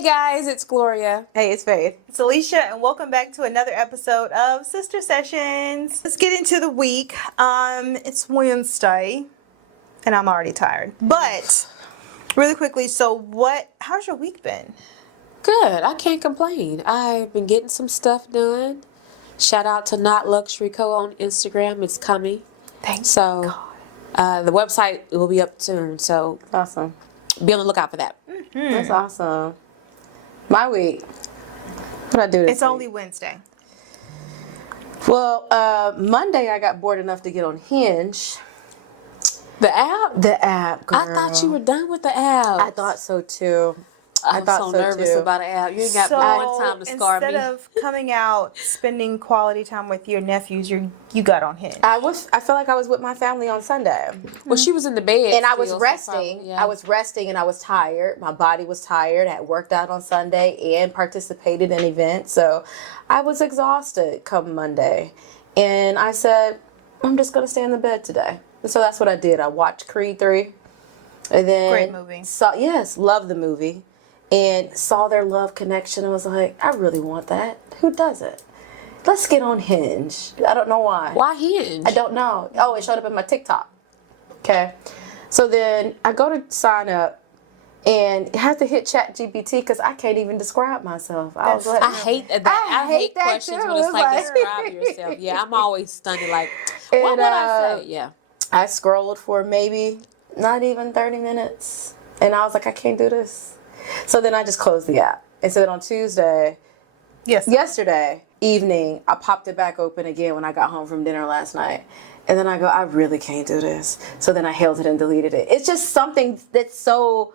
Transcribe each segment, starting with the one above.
Hey guys, it's Gloria. Hey, it's Faith. It's Alicia, and welcome back to another episode of Sister Sessions. Let's get into the week. It's Wednesday, and I'm already tired. But really quickly, how's your week been? Good. I can't complain. I've been getting some stuff done. Shout out to Not Luxury Co. on Instagram. It's coming. Thanks. So, the website will be up soon. So, Awesome. be on the lookout for that. That's awesome. My week. What I do this It's only Wednesday. Well, Monday I got bored enough to get on Hinge. The app? The app, girl. I thought you were done with the app. I thought so too. I'm so nervous about an app. You ain't got one time to scar me. Instead of coming out, spending quality time with your nephews, you got on Hinge. I feel like I was with my family on Sunday. Well, she was in the bed. And I was still, so resting. probably, yeah. I was resting and I was tired. My body was tired. I had worked out on Sunday and participated in events. So I was exhausted come Monday. And I said, I'm just going to stay in the bed today. And so that's what I did. I watched Creed 3. And then Great movie. Love the movie. And saw their love connection and was like, I really want that. Who doesn't? Let's get on Hinge. I don't know why. Why Hinge? I don't know. Oh, it showed up in my TikTok. Okay. So then I go to sign up and it has to hit ChatGPT because I can't even describe myself. I was like, I hate that. I hate that questions too. when it's It's like, like- describe yourself. Yeah, I'm always stunned. Like, what would I say? Yeah. I scrolled for maybe not even 30 minutes. And I was like, I can't do this. So then I just closed the app. And so then on Tuesday, yesterday evening, I popped it back open again when I got home from dinner last night. And then I go, I really can't do this. So then I held it and deleted it. It's just something that's so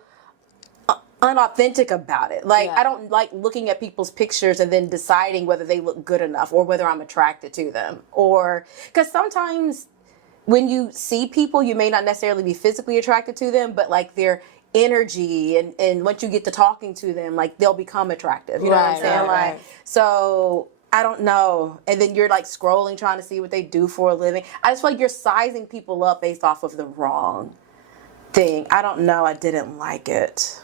unauthentic about it. Like, Yeah. I don't like looking at people's pictures and then deciding whether they look good enough or whether I'm attracted to them. Or, because sometimes when you see people, you may not necessarily be physically attracted to them, but like their energy and once you get to talking to them, like they'll become attractive. You know what I'm saying? Right. So I don't know. And then you're like scrolling trying to see what they do for a living. I just feel like you're sizing people up based off of the wrong thing. I don't know. I didn't like it.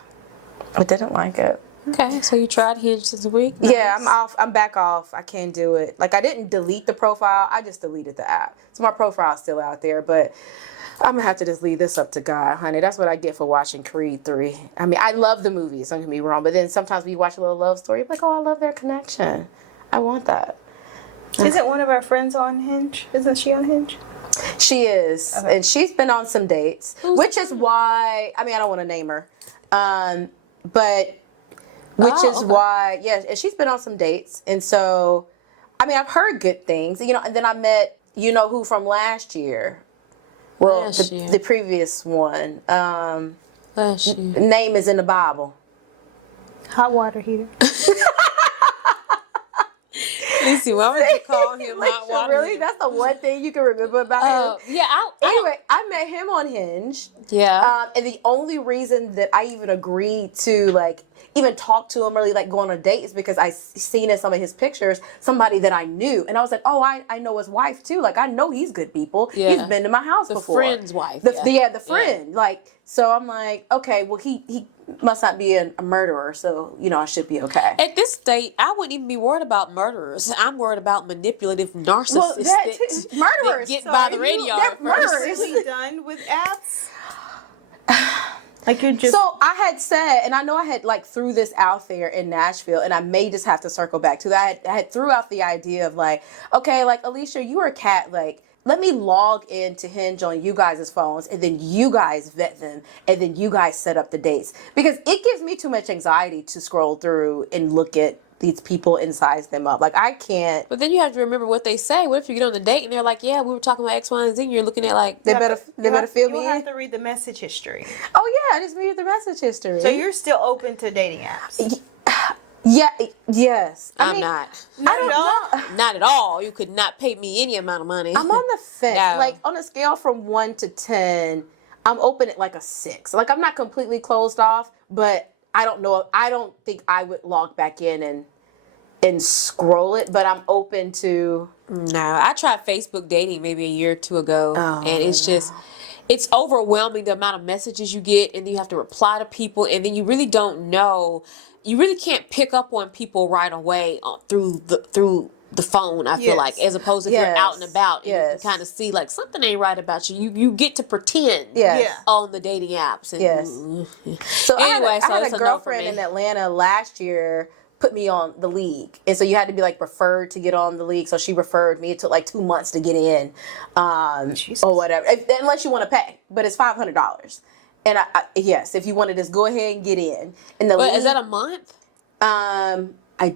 Okay, so you tried Hinge this week? Nice. Yeah, I'm off. I'm back off. I can't do it. Like, I didn't delete the profile. I just deleted the app. So my profile's still out there, but I'm going to have to just leave this up to God, honey. That's what I get for watching Creed 3. I mean, I love the movies, don't get me wrong, but then sometimes when you watch a little love story, you're like, oh, I love their connection. I want that. Isn't one of our friends on Hinge? Isn't she on Hinge? She is. Okay. And she's been on some dates, which is why, I mean, I don't want to name her, but which is why, yeah, and she's been on some dates. And so, I mean, I've heard good things, you know, and then I met, you know who from last year. Well, the previous one. Last year. Name is in the Bible. Hot water heater. Listen, why would you call him hot water? Really? That's the one thing you can remember about him? Yeah. Anyway, I met him on Hinge. Yeah. And the only reason that I even agreed to, like, even talk to him, really, like, go on a date is because I seen in some of his pictures somebody that I knew. And I was like, oh, I know his wife, too. Like, I know he's good people. Yeah. He's been to my house before. The friend's wife. The friend. Yeah. Like, so I'm like, okay, well, he must not be a murderer, so, you know, I should be okay. At this state, I wouldn't even be worried about murderers. I'm worried about manipulative narcissists murderers that get by the radio. They're murderers. really done with apps? Like, you're just... So I had said, and I know I had like threw this out there in Nashville, and I may just have to circle back to that. I had threw out the idea of like, okay, like, Alicia, you are a cat, like, let me log in to Hinge on you guys' phones, and then you guys vet them, and then you guys set up the dates. Because it gives me too much anxiety to scroll through and look at these people and size them up. Like, I can't. But then you have to remember what they say. What if you get on the date and they're like, yeah, we were talking about X, Y, and Z, and you're looking at like... They better fill me in. You have to read the message history. Oh, yeah, I just read the message history. So you're still open to dating apps? Yeah, yes. I'm not. I don't know. Not at all. You could not pay me any amount of money. I'm on the fence. No. Like, on a scale from 1 to 10, I'm open at like a 6. Like, I'm not completely closed off, but I don't know. I don't think I would log back in and scroll it, but I'm open to... No, I tried Facebook dating maybe a year or two ago, and it's just... it's overwhelming the amount of messages you get, and then you have to reply to people, and then you really don't know. You really can't pick up on people right away through the phone. I feel like, as opposed to if you're out and about and you can kind of see like something ain't right about you. You get to pretend on the dating apps. And, So anyway, I had a girlfriend in Atlanta last year. Put me on the league, and so you had to be like referred to get on the league. So she referred me. It took like 2 months to get in, or whatever, unless you want to pay. But it's $500, and yes, if you want to just go ahead and get in. And the league, is that a month? I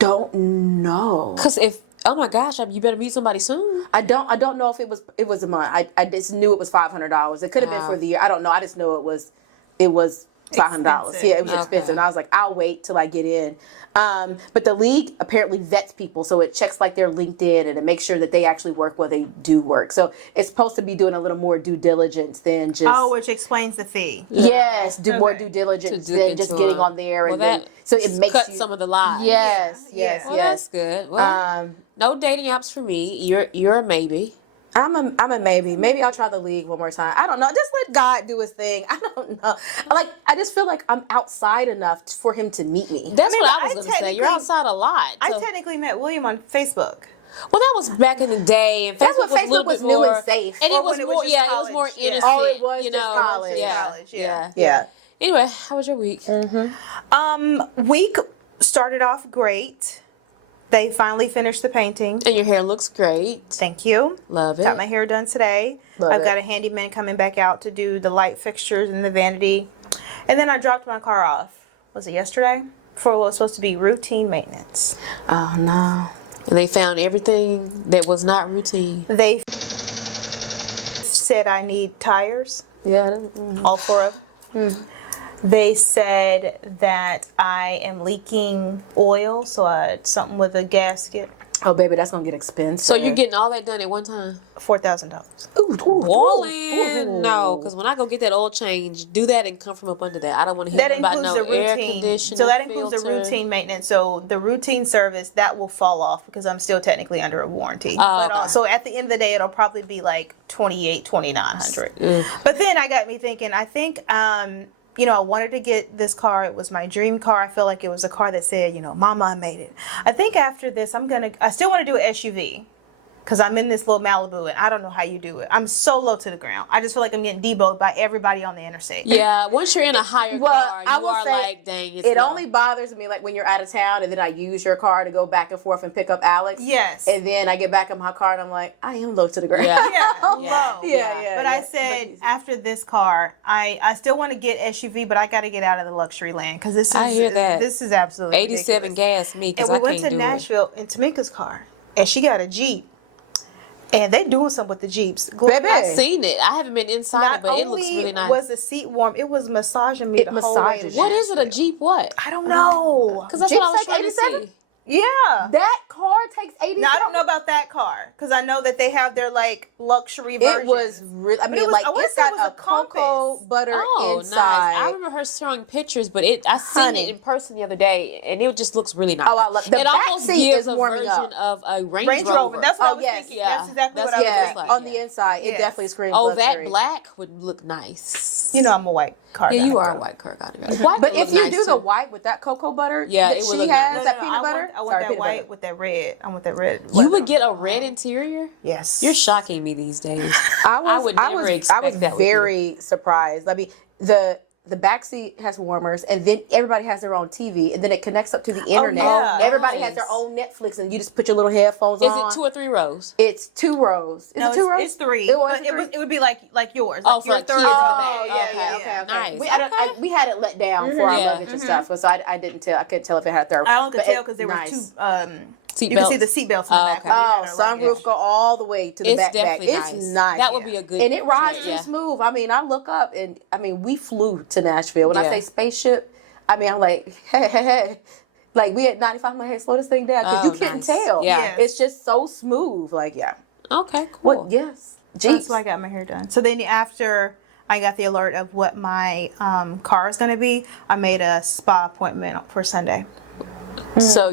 don't know. Because oh my gosh, you better meet somebody soon. I don't know if it was a month. I just knew it was $500. It could have been for the year. I don't know. I just know it was $500. Yeah, it was expensive. And I was like, I'll wait till I get in. But the league apparently vets people, so it checks like their LinkedIn and it makes sure that they actually work where they do work. So it's supposed to be doing a little more due diligence than just which explains the fee. Yes, more due diligence than just getting on there, and then so it makes cut some of the lies. Yes. Well, that's good. Well, no dating apps for me. You're a maybe. I'm a maybe. Maybe I'll try the league one more time. I don't know. Just let God do his thing. I don't know. I just feel like I'm outside enough for him to meet me. That's what I was going to say. You're outside a lot. I technically met William on Facebook. Well, that was back in the day, and that's when Facebook was new and safe, and it was more. Yeah, it was more innocent. Oh, it was just college. Yeah. Anyway, how was your week? Week started off great. They finally finished the painting. And your hair looks great. Thank you. Love it. Got my hair done today. I've got a handyman coming back out to do the light fixtures and the vanity. And then I dropped my car off. Was it yesterday? For what was supposed to be routine maintenance. Oh, no. And they found everything that was not routine. They said I need tires. Yeah. All 4 of them. They said that I am leaking oil, so something with a gasket. Oh, baby, that's going to get expensive. So you're getting all that done at one time? $4,000. Ballin'. No, because when I go get that oil change, do that and come from up under that. I don't want to hear about no air conditioning. So that includes the routine maintenance. So the routine service, that will fall off because I'm still technically under a warranty. So at the end of the day, it'll probably be like $2,900. But then I got me thinking, I think... I wanted to get this car. It was my dream car. I feel like it was a car that said, Mama, I made it. I think after this, I still want to do an SUV because I'm in this little Malibu and I don't know how you do it. I'm so low to the ground. I just feel like I'm getting deboed by everybody on the interstate. Yeah, once you're in a higher car, you are like, dang, it's it only bothers me like when you're out of town and then I use your car to go back and forth and pick up Alex. Yes. And then I get back in my car and I'm like, I am low to the ground. Low. Yeah. But I said after this car, I still want to get SUV, but I got to get out of the luxury land because this is this is absolutely 87 ridiculous. gas me And because we went to Nashville in Tamika's car, and she got a Jeep. And they doing something with the Jeeps. Baby. I've seen it. I haven't been inside it, but it looks really nice. Not only was the seat warm, it was massaging me the whole way. What is it, a Jeep what? I don't know. Because that's Jeep's what I was like trying 87? to see. Yeah. That car takes 87? Now, I don't know about that car, because I know that they have their, luxury versions. It was really, I it's got a cocoa butter inside. Nice. I remember her showing pictures, but I seen it in person the other day, and it just looks really nice. Oh, I love it. The back seat is warming up. It almost gives a version of a Range Rover. That's what I was thinking. Yeah. That's exactly what I was thinking. On the inside, it definitely screams luxury. That black would look nice. I'm a white car guy. Yeah, you are a white car guy. But if you do the white with that cocoa butter that she has, that peanut butter. I want that white with that red. I want that red. You would get a red interior? Yes. You're shocking me these days. I would never expect that. Very surprised. I mean, the back seat has warmers, and then everybody has their own TV, and then it connects up to the internet. Everybody has their own Netflix, and you just put your little headphones on. Is it 2 or 3 rows? It's 2 rows. Is it 2 rows? It's 3. It would be like yours. Oh, for your kids. third. Okay. Nice. We had it let down for our luggage and stuff, so I couldn't tell if it had a third. I only could tell because there were 2. You can see the seatbelts in the back. Sunroof go all the way to the back. It's nice. That would be a good. And it rides too smooth. I mean, I look up and we flew to Nashville. When I say spaceship, I'm like, hey. Like we at 95, I'm like, hey, slow this thing down because you can't tell. Yeah. It's just so smooth. Okay, cool. What? Yes. That's why I got my hair done. So then after I got the alert of what my car is going to be, I made a spa appointment for Sunday. So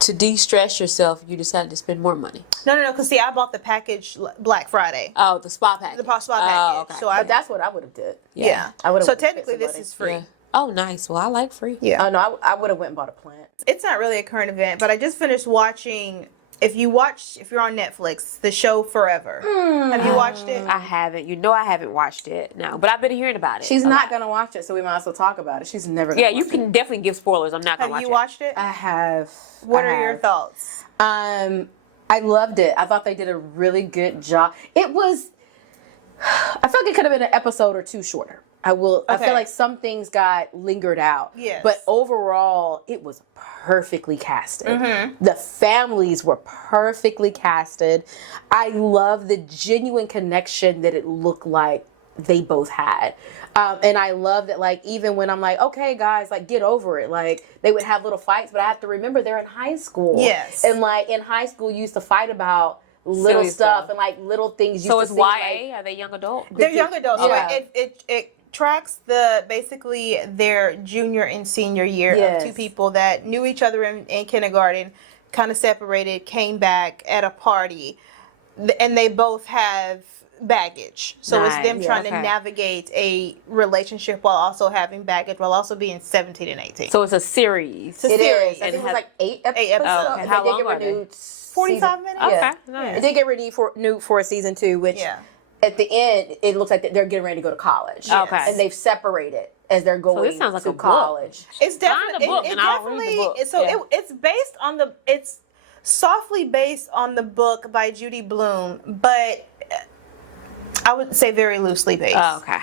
to de-stress yourself, you decided to spend more money. No, because see, I bought the package Black Friday. Oh, the spa package. The spa package. Oh, okay. So But that's what I would have did. yeah. I would have. So technically, this is free. Yeah. Oh, nice. Well, I like free. Yeah. Oh no, I would have went and bought a plant. It's not really a current event, but I just finished watching. If you're on Netflix, the show Forever. Have you watched it? I haven't. You know I haven't watched it. No, but I've been hearing about it. She's not gonna watch it, so we might as well talk about it. She's never. Gonna Yeah, you can definitely give spoilers. I'm not gonna watch Have it. you watched it? I have. What are your thoughts? I loved it. I thought they did a really good job. It was. I feel like it could have been an episode or two shorter. I feel like some things got lingered out. Yes. But overall, it was perfectly casted. The families were perfectly casted. I love the genuine connection that it looked like they both had. And I love that, like, even when I'm like, okay, guys, like, get over it. Like, they would have little fights, but I have to remember they're in high school. Yes. And, like, in high school, you used to fight about little stuff and, like, little things. So it's YA? Like, Are they young adult? They're young adults. Yeah. So it tracks basically their junior and senior year Yes. of two people that knew each other in kindergarten, kind of separated, came back at a party, and they both have baggage. So it's them Nice. trying Okay. to navigate a relationship while also having baggage, while also being 17 and 18. So it's a series. It's a It series. is. I think it was has- like 8 episodes. 8 episodes. Okay. And How they did long get are they? renewed 45 season- minutes? Okay. Yeah. Nice. It did get renewed for a season 2, which Yeah. at the end, it looks like they're getting ready to go to college. Okay. And they've separated as they're going this sounds like to a book. college. It's Find definitely a book it and I'll read the definitely book. so Yeah. it's based on it's softly based on the book by Judy Blume, but I would say very loosely based. Oh, okay.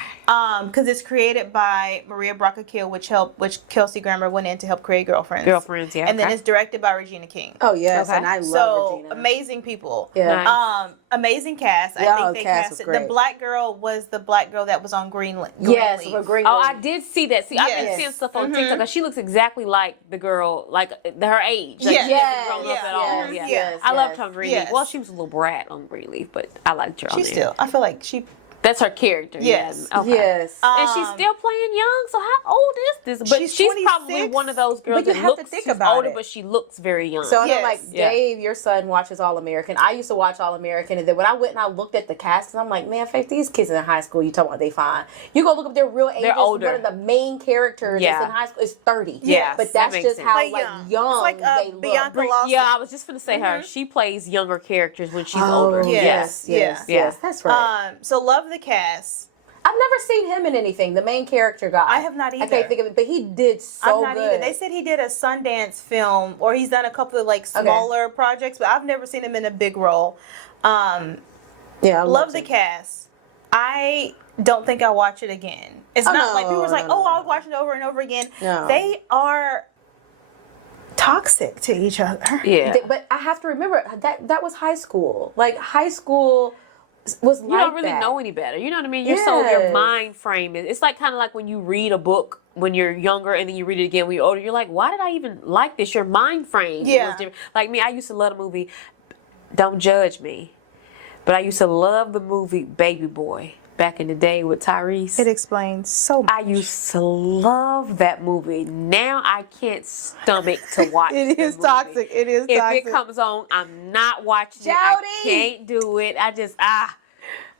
Because it's created by Maria Bracca-Kill, which Kelsey Grammer went in to help create Girlfriends. Girlfriends, yeah. And then okay. it's directed by Regina King. Oh, yes. Okay. And I love So Regina. amazing people. Yeah. Nice. Amazing cast. Yeah, I think they cast was casted the great. black girl was the black girl that was on Greenleaf. Yes, with Green. Oh, I did see that. See, I've been Yes. seeing stuff on TikTok. And she looks exactly like the girl, like her age. Like, Yes. she hasn't grown up Yeah. at all. Yes. Yeah. Yes. I loved her on Greenleaf. Yes. Well, she was a little brat on Greenleaf, but I liked her on She's there. still. I feel like she. That's her character. Yes. Yeah. Okay. Yes. And she's still playing young. So how old is this? But She's she's probably 26. one of those girls But you that have to looks think she's about older, it. but she looks very young. So I know, Yes. like, Yeah. Dave, your son, watches All American. I used to watch All American, and then when I went and I looked at the cast, and I'm like, man, Faith, these kids in high school, you talking about they fine. You go look up their real ages. older. One of the main characters Yeah. that's in high school is 30. Yeah, But that that's makes just sense. how, Like like, young. young It's like, they look. Bianca Lawson. Yeah, I was just gonna say her. She plays younger characters when she's older. Oh, Yes. yes, Yeah. yes. That's right. So love the cast. I've never seen him in anything. The main character guy. I have not I either. can't think of it, but he did so I'm not good. either. They said he did a Sundance film, or he's done a couple of like smaller projects, but I've never seen him in a big role. Yeah, I Love loved the it. cast. I don't think I'll watch it again. It's Oh, not no, like people was like, no, "Oh, no, I'll watch it over and over again." No. They are toxic to each other. Yeah. But I have to remember that was high school. Like, high school was like You don't really that. know any better. You know what I mean? Your Yes. mind frame is. It's like kind of like when you read a book when you're younger and then you read it again when you're older. You're like, why did I even like this? Your mind frame was Yeah. different. Like me, I used to love the movie. Don't judge me, but I used to love the movie Baby Boy back in the day with Tyrese. It explains so much. I used to love that movie. Now I can't stomach to watch. It the is movie. toxic. It is If toxic. it comes on, I'm not watching it. I Jody! can't do it. I just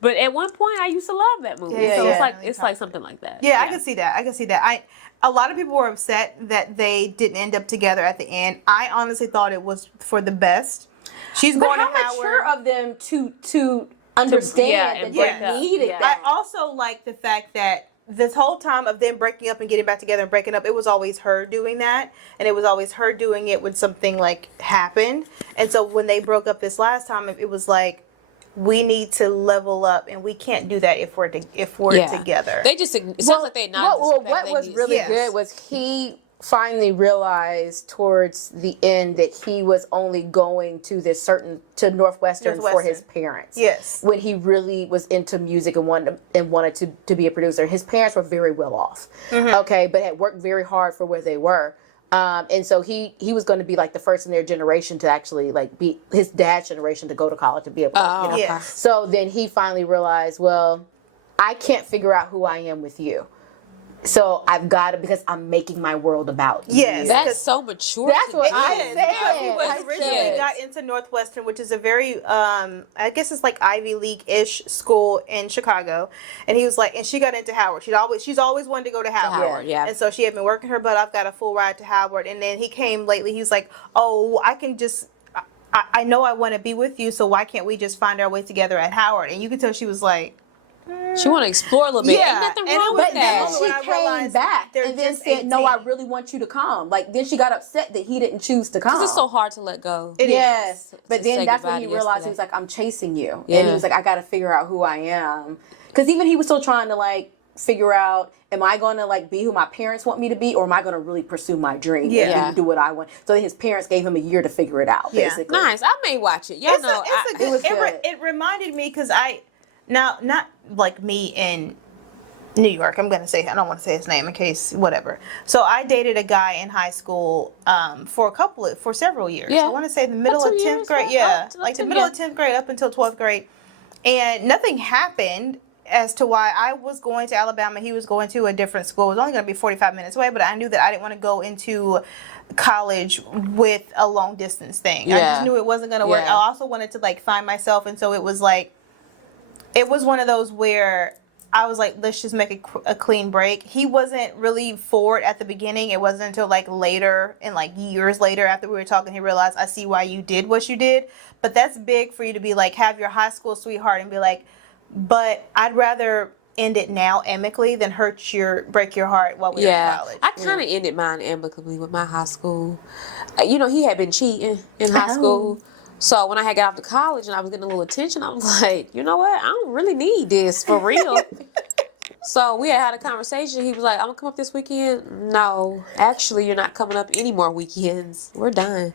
But at one point, I used to love that movie. Yeah, so yeah. it's like something like that. Yeah, I can see that. I can see that. A lot of people were upset that they didn't end up together at the end. I honestly thought it was for the best. She's But going how to Howard. mature of them to understand yeah, that and they break up. needed Yeah. that. I also like the fact that this whole time of them breaking up and getting back together and breaking up, it was always her doing that, and it was always her doing it when something like happened. And so when they broke up this last time, it was like, we need to level up, and we can't do that if we're together. They just it sounds like they not. What was really Yes. good was he finally realized towards the end that he was only going to Northwestern for his parents. Yes. When he really was into music and wanted to be a producer. His parents were very well off. Okay, but had worked very hard for where they were. And so he was going to be like the first in their generation to actually like be his dad's generation to go to college and be able to, you know. Yes. So then he finally realized, well, I can't figure out who I am with you. So I've got to, because I'm making my world about Yes. you. That's so mature. That's what I He said. originally got into Northwestern, which is a very, I guess it's like Ivy League-ish school in Chicago. And he was like, and she got into Howard. She's always wanted to go to Howard. Yeah. And so she had been working her butt off, got a full ride to Howard. And then he came lately. He was like, oh, I can just, I know I want to be with you, so why can't we just find our way together at Howard? And you could tell she was like, she want to explore a little bit. Yeah. Ain't nothing And wrong it was with But that. then When I she came realized back they're and then just said, no, I 18. really want you to come. Like, then she got upset that he didn't choose to come. Because it's so hard to let go. It Yes. is. But To then say that's when goodbye he to realized, he yesterday. was like, I'm chasing you. Yeah. And he was like, I got to figure out who I am. Because even he was still trying to, like, figure out, am I going to, like, be who my parents want me to be, or am I going to really pursue my dream Yeah. and do what I want? So his parents gave him a year to figure it out, Yeah. basically. Nice. I may watch it. Y'all know. it was good. It reminded me, because not like me in New York. I'm gonna say, I don't want to say his name in case whatever. So I dated a guy in high school for several years. Yeah. I want to say the middle About of 2 10th years, grade. right? Yeah, Oh, like the 10th, middle yeah. of 10th grade up until 12th grade, and nothing happened as to why I was going to Alabama. He was going to a different school. It was only going to be 45 minutes away, but I knew that I didn't want to go into college with a long distance thing. I Yeah. just knew it wasn't going to work. Yeah. I also wanted to like find myself, and so it was like, it was one of those where I was like, let's just make a clean break. He wasn't really for it at the beginning. It wasn't until like later, and like years later after we were talking, he realized, I see why you did what you did. But that's big for you to be like, have your high school sweetheart and be like, but I'd rather end it now amicably than break your heart while we were in college. I kind of ended mine amicably with my high school. He had been cheating in high school. So when I had got off to college and I was getting a little attention, I was like, you know what? I don't really need this for real. So we had a conversation. He was like, I'm going to come up this weekend. No, actually, you're not coming up any more weekends. We're done.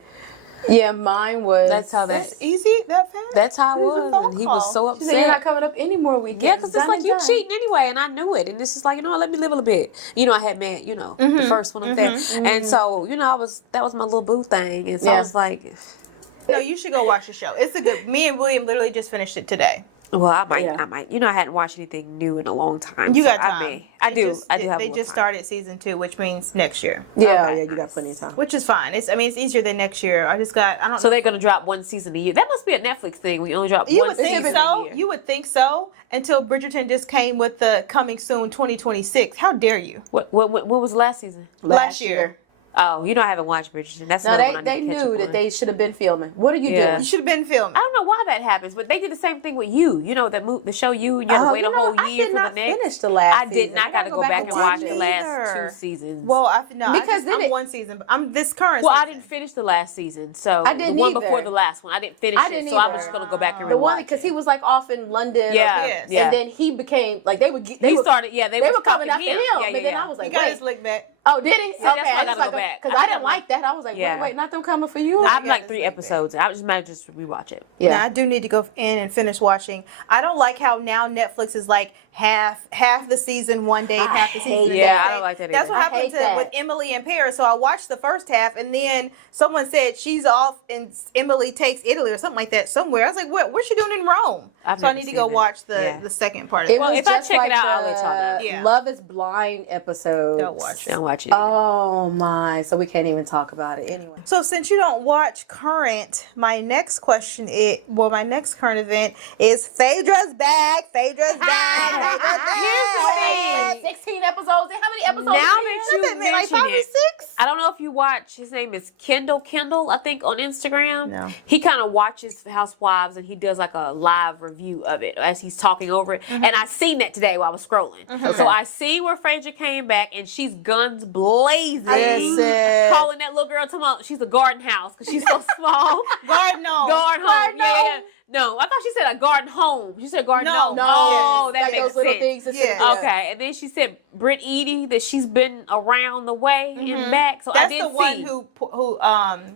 Yeah, mine was. That's Easy, that fast? That's how it It was a was. phone And he was call. so She upset. said, you're not coming up any more weekends. Yeah, because it's Done like and you done. cheating anyway, and I knew it. And it's just like, let me live a little bit. I had met, the first one up there. And so, that was my little boo thing. And so I was like, No, you should go watch the show. It's a good. Me and William literally just finished it today. well, I might. Yeah. I hadn't watched anything new in a long time. You so got time. I do have They more just time. started season 2, which means next year, Yeah, Okay, yeah, you got nice. plenty of time. which is fine. It's easier than next year. I don't. So they're going to drop one season a year. That must be a Netflix thing. We only drop You one would think season so. a year. You would think so until Bridgerton just came with the coming soon 2026. How dare you? What was the last season? Last year. Oh, I haven't watched Bridgerton. That's No, another one I they need to catch knew up that on. they should have been filming. What are you Yeah. You doing? should have been filming. I don't know why that happens, but they did the same thing with you. The show You, and you had to wait a whole I year did for not the next. finish the last I did season. not. Got to go back and watch the last either. 2 seasons. Well, Because then I'm one season, but I'm this current. Well, I season. didn't finish the last season, so I didn't the one either. before the last one, I didn't finish I it. didn't So I'm either. just gonna go back and The one rewatch because it. he was like off in London. Yeah, Yes. yeah. And then he became like they were. They He were, started. Yeah, they They was were coming talking after him. Yeah, But then I was He like, got wait. his lick back. Oh, did he? that's why I gotta go back. Because I I didn't gotta like that. I was like, Yeah. wait, not them coming for you? I'm got like his 3 lick back. episodes. I just might just rewatch it. Yeah. Now I do need to go in and finish watching. I don't like how now Netflix is like half the season one day, half the season hate the that. next I day. don't like that That's either. what I happened hate that. with Emily in Paris. So I watched the first half, and then someone said she's off and Emily takes Italy or something like that somewhere. I was like, what's she doing in Rome? I've So I never need to seen go that. watch Yeah. the second part of It it. Well, was if I just check it like out, I'll let y'all know. Yeah. Love is Blind episode. Don't watch it. Don't watch it. Oh my! So we can't even talk about it anyway. So since you don't watch current, my next current event is Phaedra's back. Phaedra's back. Phaedra's back. 16 episodes. How many episodes? Now that you Nothing, like mention 5 or it, 6. I don't know if you watch. His name is Kendall, I think, on Instagram. No. He kind of watches Housewives and he does like a live review of it as he's talking over it. And I seen that today while I was scrolling. So I see where Phaedra came back and she's guns blazing, Listen. calling that little girl she's a garden house because she's so small. Garden home. Garden home. Yeah. No, I thought she said a garden home. She said garden home. No, Oh, that like makes those little sense. things. That Yeah. Okay, and then she said Britt Edie that she's been around the way and back. So I That's did the one see who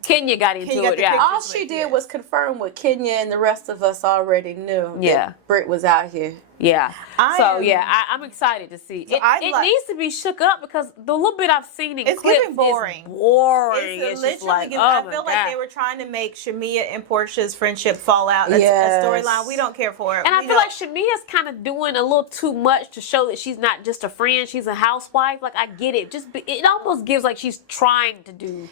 Kenya got into Kenya got it. the Yeah, picture. All she did was confirm what Kenya and the rest of us already knew. Yeah. that Britt was out here. Yeah. I'm excited to see. It needs to be shook up because the little bit I've seen in it's clips giving boring. is boring. It's just literally like, I feel like they were trying to make Shamia and Portia's friendship fall out. A storyline we don't care for. And I feel like Shamia's kind of doing a little too much to show that she's not just a friend, she's a housewife. Like, I get it. It almost gives like she's trying to do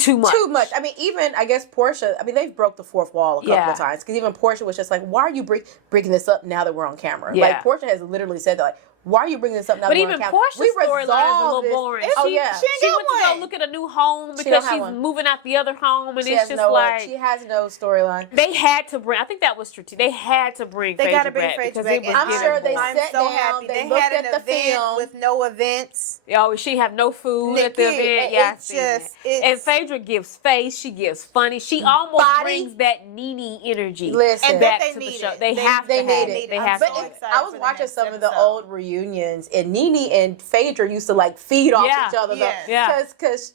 too much. I mean, even, I guess, Portia, I mean, they've broke the fourth wall a couple of times. Because even Portia was just like, why are you bringing this up now that we're on camera? Yeah. Like, Portia has literally said that, like, why are you bringing this up now that we're on camera? But even Portia's storyline is a little boring. She went to go look at a new home because she's moving out the other home. And it's just like... She has no storyline. They had to bring... I think that was strategic. They had to bring Phaedra back. Because I'm sure they sat down, they looked at the film. With no events. Oh, she have no food at the event. Yeah, and Phaedra gives face. She gives funny. She almost brings that Nene energy back to the show. They have to have it. They have to. I was watching some of the old reunions, and Nene and Phaedra used to like feed off each other. Because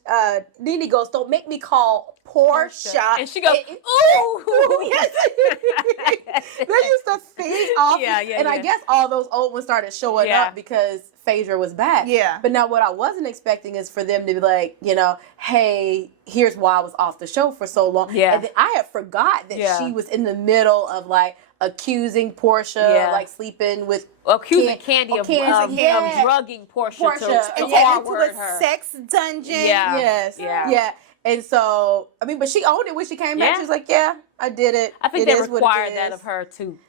Nene goes, "Don't make me call Portia," and she goes, "Ooh." They used to feed off. And I guess all those old ones started showing up because Phaedra was back. Yeah. But now what I wasn't expecting is for them to be like, hey, here's why I was off the show for so long. Yeah. And then I had forgot that she was in the middle of like accusing Portia, like sleeping with accusing Candy of drugging Portia to into a sex dungeon. Yeah. And so, I mean, but she owned it when she came back. She was like, yeah, I did it. I think they required that of her to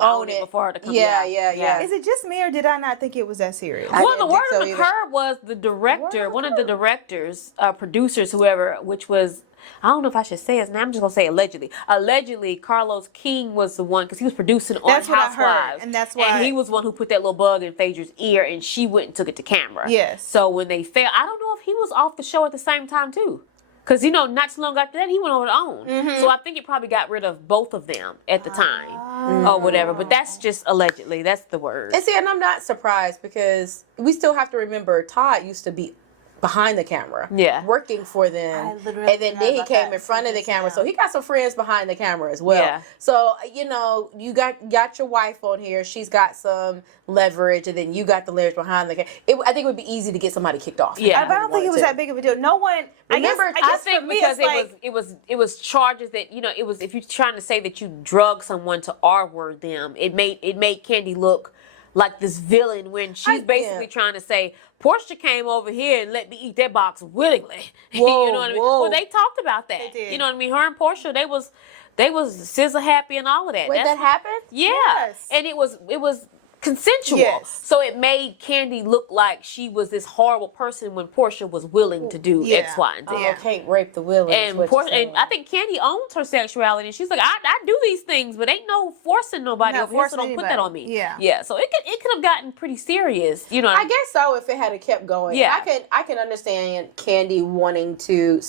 own it before her to come Yeah. Is it just me or did I not think it was that serious? Well, the word on the curb was the director, one of the directors, producers, whoever, which was, I don't know if I should say his name. I'm just gonna say allegedly. Allegedly, Carlos King was the one because he was producing on Housewives, and that's why. And he was the one who put that little bug in Phaedra's ear, and she went and took it to camera. Yes. So when they failed, I don't know if he was off the show at the same time too. Because, not too long after that, he went over to OWN. Mm-hmm. So I think it probably got rid of both of them at the time or whatever. But that's just allegedly. That's the word. And see, and I'm not surprised because we still have to remember Todd used to be behind the camera, working for them, and then he came in front of the camera, so he got some friends behind the camera as well. Yeah. So you got your wife on here, she's got some leverage, and then you got the leverage behind the camera. I think it would be easy to get somebody kicked off. Yeah, but I don't think it was that big of a deal. No one. I think because it was charges that it was if you're trying to say that you drug someone to R-word them, it made Candy look like this villain when she's basically trying to say Portia came over here and let me eat that box willingly. Whoa, you know what I mean? Well, they talked about that. They did. You know what I mean? Her and Portia, they was scissor happy and all of that. Wait, that happened? Yeah. Yes. And it was consensual. Yes. So it made Candy look like she was this horrible person when Portia was willing to do X, Y, and Z. Oh, can't rape the willing. And I think Candy owns her sexuality, and she's like, I do these things, but ain't no forcing nobody over here, so don't put that on me. Yeah. So it could have gotten pretty serious, I guess so if it had kept going. Yeah. I can understand Candy wanting to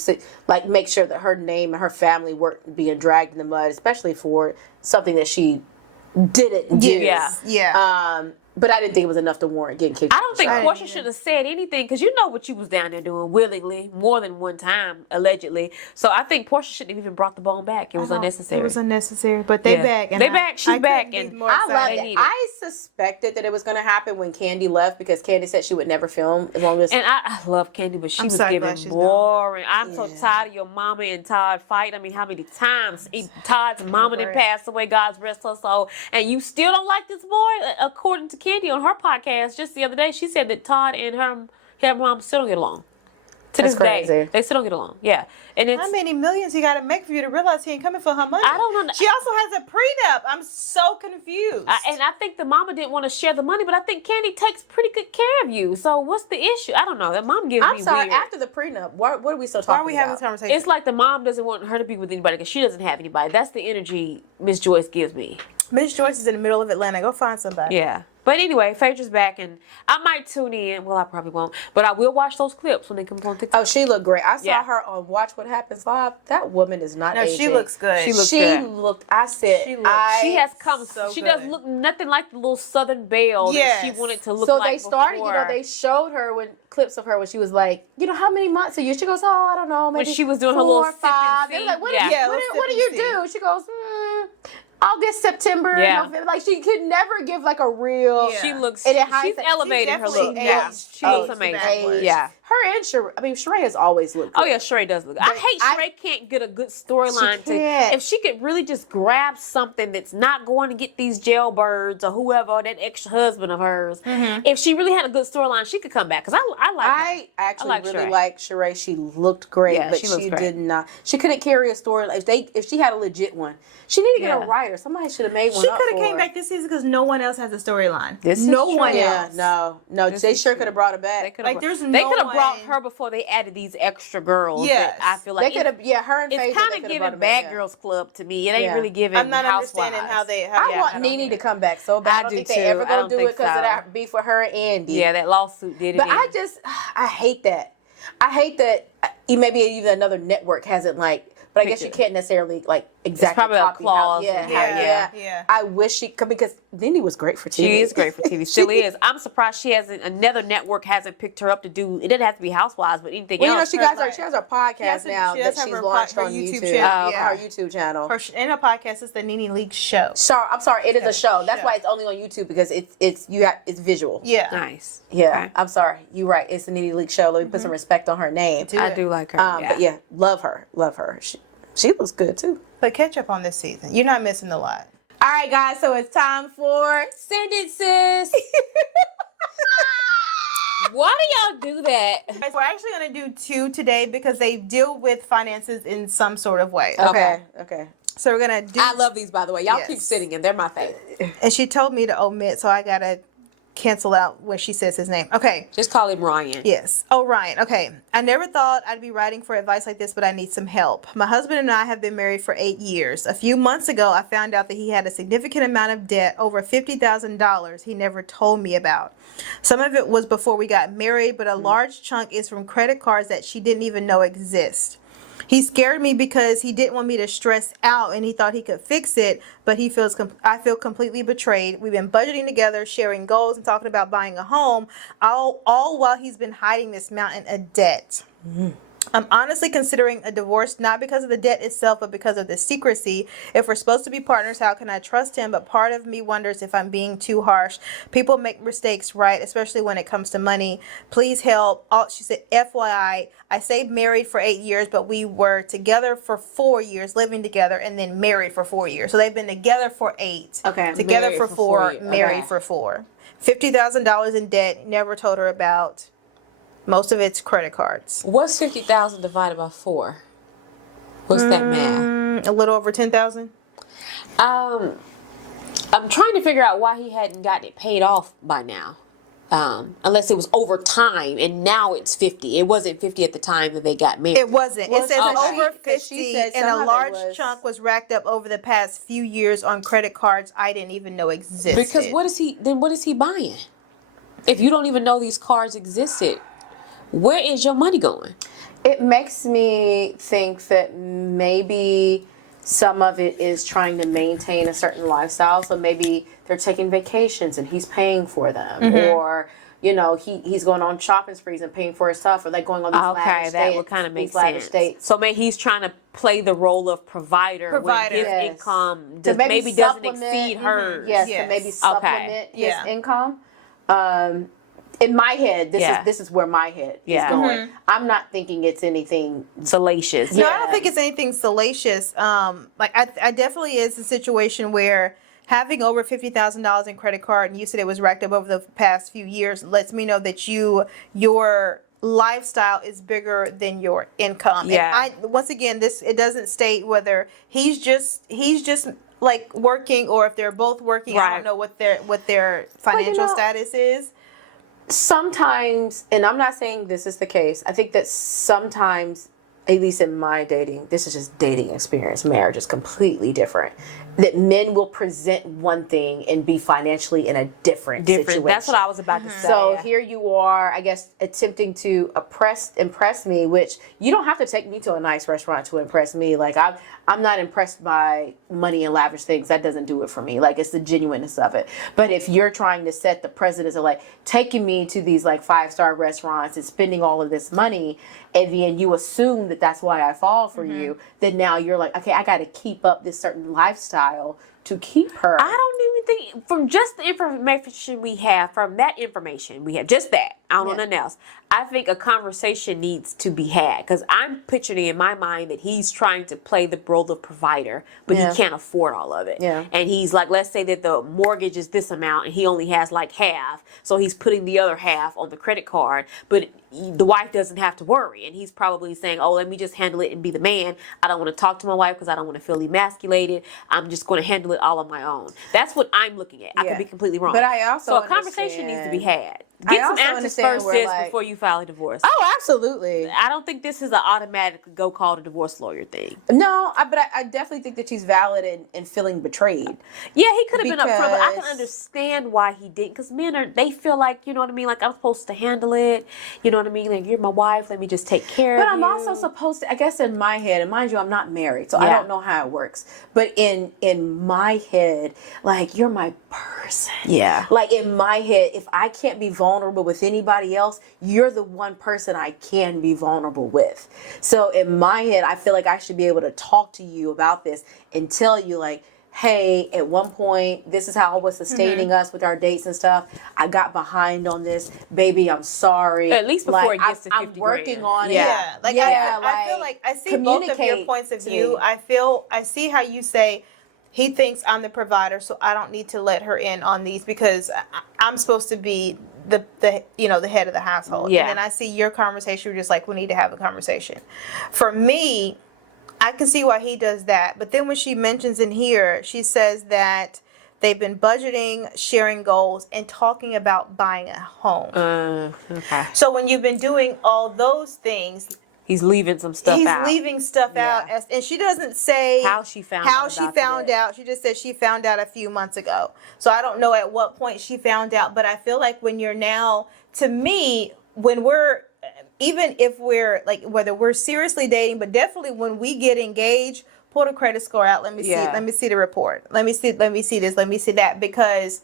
make sure that her name and her family weren't being dragged in the mud, especially for something that she didn't do. Yeah. But I didn't think it was enough to warrant getting kicked. I don't think Portia should have said anything because you know what you was down there doing willingly more than one time, allegedly. So I think Portia shouldn't have even brought the bone back. It was unnecessary. It was unnecessary, but they back. And they back. She's back, and I love it. I suspected that it was going to happen when Candy left because Candy said she would never film as long as. And I love Candy, but she was giving boring. I'm so tired of your mama and Todd fight. I mean, how many times Todd's mama done passed away? God's rest her soul, and you still don't like this boy, according to Candy on her podcast just the other day. She said that Todd and her mom still don't get along. To this day, they still don't get along. Yeah, and it's how many millions he got to make for you to realize he ain't coming for her money? I don't know. She also has a prenup. I'm so confused. And I think the mama didn't want to share the money, but I think Candy takes pretty good care of you. So what's the issue? I don't know. That mom gives me. I'm sorry. Weird. After the prenup, what are we still talking about? Why are we having this conversation? It's like the mom doesn't want her to be with anybody because she doesn't have anybody. That's the energy Miss Joyce gives me. Miss Joyce is in the middle of Atlanta. Go find somebody. Yeah. But anyway, Phaedra's back, and I might tune in. Well, I probably won't, but I will watch those clips when they come on TikTok. Oh, she looked great. I saw her on Watch What Happens Live. That woman is not aging. She looks good. She good. Looked. I said, she has come. So she does look nothing like the little Southern belle that she wanted to look like. So they started. Before. They showed her clips of her when she was like, how many months are you? She goes, I don't know, maybe when she was doing 4 her little or 5. They're like, what do you do? She goes, August, September, November. Like she could never give like a real. Yeah. She looks. And She's elevated her look. Yeah, She looks amazing. Yeah. Her and Sheree, I mean, Sheree has always looked good. Oh yeah, Sheree does look good. I hate Sheree can't get a good storyline to. If she could really just grab something that's not going to get these jailbirds or whoever, or that ex-husband of hers, if she really had a good storyline, she could come back. Because I actually really like Sheree. She looked great, but she did not. She couldn't carry a story. If she had a legit one, she needed to get a writer. Somebody should have made one. She could have came back this season because no one else has a storyline. No one else. No. They sure could have brought her back. Like there's no. They could have brought her before they added these extra girls. Yes. I feel like they could have. Yeah, her and it's kind of giving Bad Girls Club to me. It ain't really giving. I'm not Housewives. understanding how they. I want Nene to come back so bad. I don't think they ever gonna do it because of that beef with her and Andy. Yeah, that lawsuit did it. But I hate that. I hate that. Maybe even another network hasn't like. But I guess you can't necessarily like exactly. It's probably copy a clause. Yeah. I wish she could because Nene was great for TV. She is great for TV. Still is. I'm surprised she hasn't. Another network hasn't picked her up to do. It doesn't have to be Housewives, but anything else. She has her podcast now that she's launched on YouTube. Her YouTube channel. And her podcast is the Nene Leakes Show. I'm sorry, it is a show. That's why it's only on YouTube because it's visual. Yeah. Nice. Yeah. Okay. I'm sorry. You're right. It's the Nene Leakes Show. Let me put some respect on her name. I do like her. But yeah, love her. She looks good too. But catch up on this season. You're not missing a lot. All right, guys. So it's time for sentences. Why do y'all do that? We're actually going to do 2 today because they deal with finances in some sort of way. Okay. So we're going to do. I love these, by the way. Y'all keep sitting in. They're my favorite. And she told me to omit, so I got to cancel out when she says his name. Okay. Just call him Ryan. Yes. Oh, Ryan. Okay. I never thought I'd be writing for advice like this, but I need some help. My husband and I have been married for 8 years. A few months ago, I found out that he had a significant amount of debt, over $50,000 he never told me about. Some of it was before we got married, but a large chunk is from credit cards that she didn't even know exist. He scared me because he didn't want me to stress out and he thought he could fix it, but I feel completely betrayed. We've been budgeting together, sharing goals, and talking about buying a home, all while he's been hiding this mountain of debt. I'm honestly considering a divorce, not because of the debt itself, but because of the secrecy. If we're supposed to be partners, how can I trust him? But part of me wonders if I'm being too harsh. People make mistakes, right? Especially when it comes to money. Please help. She said, FYI, I say married for 8 years, but we were together for 4 years, living together, and then married for 4 years. So they've been together for 8. Okay. Together for 4, married for 4. $50,000 in debt, never told her about. Most of it's credit cards. What's 50,000 divided by 4? What's that math? A little over 10,000. I'm trying to figure out why he hadn't gotten it paid off by now. Unless it was over time and now it's 50. It wasn't 50 at the time that they got married. It wasn't. It says over 50 said and a large chunk was racked up over the past few years on credit cards I didn't even know existed. Because what is he buying? If you don't even know these cards existed, where is your money going? It makes me think that maybe some of it is trying to maintain a certain lifestyle. So maybe they're taking vacations and he's paying for them. Or, he's going on shopping sprees and paying for his stuff. Or like going on these lavish that dates, would kind of make sense. Dates. So maybe he's trying to play the role of provider. When his income maybe doesn't exceed hers. Yes, to maybe supplement his income. In my head, this is where my head is going. I'm not thinking it's anything salacious. No, I don't think it's anything salacious. I definitely is a situation where having over $50,000 in credit card, and you said it was racked up over the past few years, lets me know that your lifestyle is bigger than your income. Yeah. And once again, it doesn't state whether he's just like working or if they're both working. Right. I don't know what their financial status is. Sometimes, and I'm not saying this is the case, I think that sometimes, at least in my dating, this is just dating experience, marriage is completely different, that men will present one thing and be financially in a different situation. That's what I was about to say. So here you are, I guess, attempting to impress me, which you don't have to take me to a nice restaurant to impress me. Like, I'm not impressed by money and lavish things. That doesn't do it for me. Like, it's the genuineness of it. But if you're trying to set the precedence of, like, taking me to these, like, 5-star restaurants and spending all of this money, and then you assume that that's why I fall for you, then now you're like, okay, I got to keep up this certain lifestyle to keep her. I don't even think, from just the information we have, just that, I don't know nothing else. I think a conversation needs to be had, because I'm picturing in my mind that he's trying to play the role of provider, but he can't afford all of it. Yeah. And he's like, let's say that the mortgage is this amount and he only has like half, so he's putting the other half on the credit card, but the wife doesn't have to worry. And he's probably saying, oh, let me just handle it and be the man. I don't want to talk to my wife because I don't want to feel emasculated. I'm just going to handle it all on my own. That's what I'm looking at. I could be completely wrong. But I also So a conversation needs to be had. Get some answers first, sis, before you file a divorce. Oh, absolutely. I don't think this is an automatic go call the divorce lawyer thing. No, but I definitely think that she's valid in feeling betrayed. Yeah, he could have been upfront, but I can understand why he didn't. Because men they feel like, you know what I mean, like I'm supposed to handle it. You know what I mean? Like, you're my wife, let me just take care of you. But I'm also supposed to, I guess in my head, and mind you, I'm not married, so I don't know how it works. But in my head, like, you're my person. Yeah. Like, in my head, if I can't be vulnerable with anybody else, you're the one person I can be vulnerable with. So in my head, I feel like I should be able to talk to you about this and tell you, like, hey, at one point, this is how I was sustaining us with our dates and stuff. I got behind on this. Baby, I'm sorry. At least before it gets to 50 I'm working grand. on it. Yeah. Like, I feel like I see both of your points of view. I see how you say he thinks I'm the provider, so I don't need to let her in on these because I'm supposed to be the head of the household. Yeah. And then I see your conversation, you're just like, we need to have a conversation. For me, I can see why he does that. But then when she mentions in here, she says that they've been budgeting, sharing goals, and talking about buying a home. Okay. So when you've been doing all those things, he's leaving some stuff out. He's leaving stuff out. And she doesn't say how she found out. She just said she found out a few months ago. So I don't know at what point she found out. But I feel like when you're now, to me, when we're, even if we're like, whether we're seriously dating, but definitely when we get engaged, pull the credit score out. Let me see the report. Let me see this. Let me see that. Because